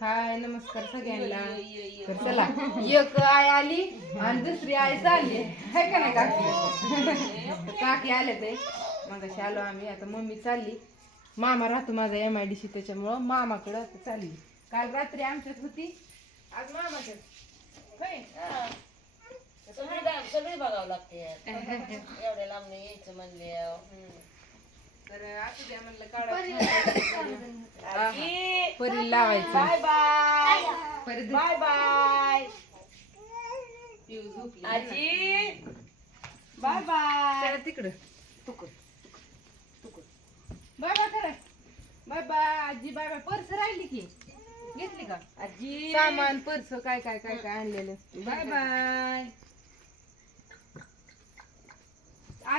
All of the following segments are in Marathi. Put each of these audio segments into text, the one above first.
हाय नमस्कार सगळ्यांना. तर चला एक आय आली आणि दुसरी आय चालली. हाय का नाही काकी? काकी आले ते. मग आलो आम्ही. आता मम्मी चालली. मामा राहतो माझा एम आय डी सी त्याच्यामुळं मामाकडं आता चालली. काल रात्री आमच्यात होती. आज मामाच्यात होय? सगळी बघावं लागते. एवढ्या लांब यायचं म्हणले तर असू द्या म्हणलं काढा. परी लावायचं. Bye bye. Pari bye bye. आजी. Bye bye. चला तिकडं. बाय बाय करा बाय बाय. आजी बाय बाय. पर्स राहिली की. घेतली का? आजी. सामान पर्स काय काय काय काय आणलेलं? Bye bye.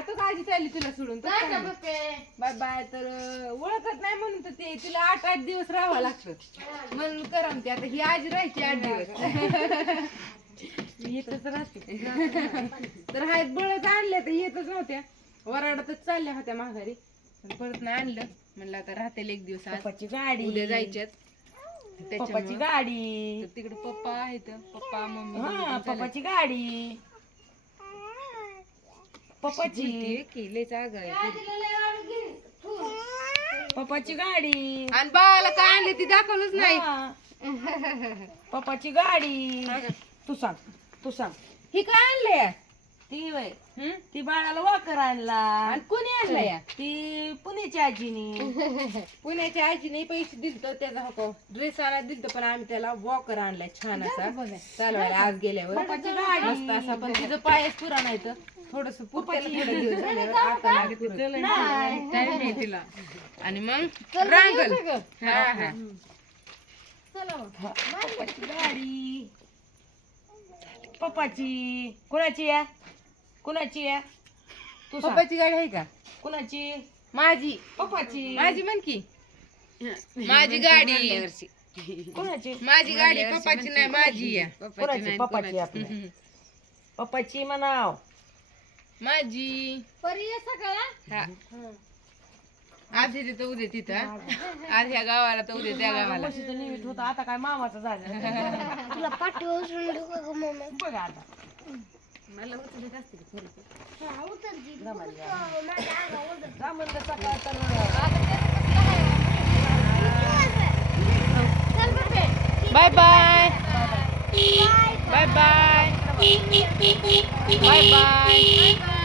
आता काळजी चालली तुला सोडून बाय बाय तर अं, ओळखत नाही म्हणून तर ते तिला आठ आठ दिवस राहावं लागतं. म्हणून करमते. आता ही आजी राहायची आठ दिवस. मी येतच राहते. तर हायत बळच आणल्या तर येतच नव्हत्या. वराडातच चालल्या होत्या माघारी. पण परत नाही आणलं. म्हणलं आता राहतील एक दिवस आज. पप्पाची गाडी. उद्या जायच्यात. पप्पाची त्याच्यामुळं- गाडी. तर तिकडे पप्पा आहेत. पप्पा मम्मी हा दोघं पण चालले. पप्पाची गाडी. पप्पाची. पप्पाची गाडी. आणि बाळाला काय आणले ती दाखवलंच नाही. हा. पप्पाची गाडी. तू सांग तू सांग. ही काय आणलंय? ती वय. हं? ती बाळाला वाकर आणला. आणि कोणी आणलंय ती पुण्याची आजीनी. पुण्याच्या आजीने पैसे दिलत त्याचा हो ड्रेस आणायला दिलत पण आम्ही त्याला वॉकर आणलाय छान असा चालवायला आज गेल्यावर. पप्पाची गाडी. मस्त असा पण तिचं पायच पुरा नाही तर. थोडस नाही तिला. आणि मग रांगल. हा हा. पप्पाची गाडी. पप्पाची. कुणाची आहे कुणाची आहे? तू सांग. पप्पाची गाडी आहे का? कुणाची? माझी. पप्पाची. माझी म्हण की. माझी गाडी. कुणाची? माझी गाडी पप्पाची नाही माझी आहे. कुणाची? पप्पाची आपली. पप्पाची म्हणाव. माझी. हा. आज इथे तर उद्या तिथं. आज ह्या गावाला तर उद्या त्या गावाला. म्हशीचं निमित्त होतं. आता काय मामाचं झालं? बघा आता. जा म्हणलं सकाळ तर. Bye bye. Bye bye. Bye bye.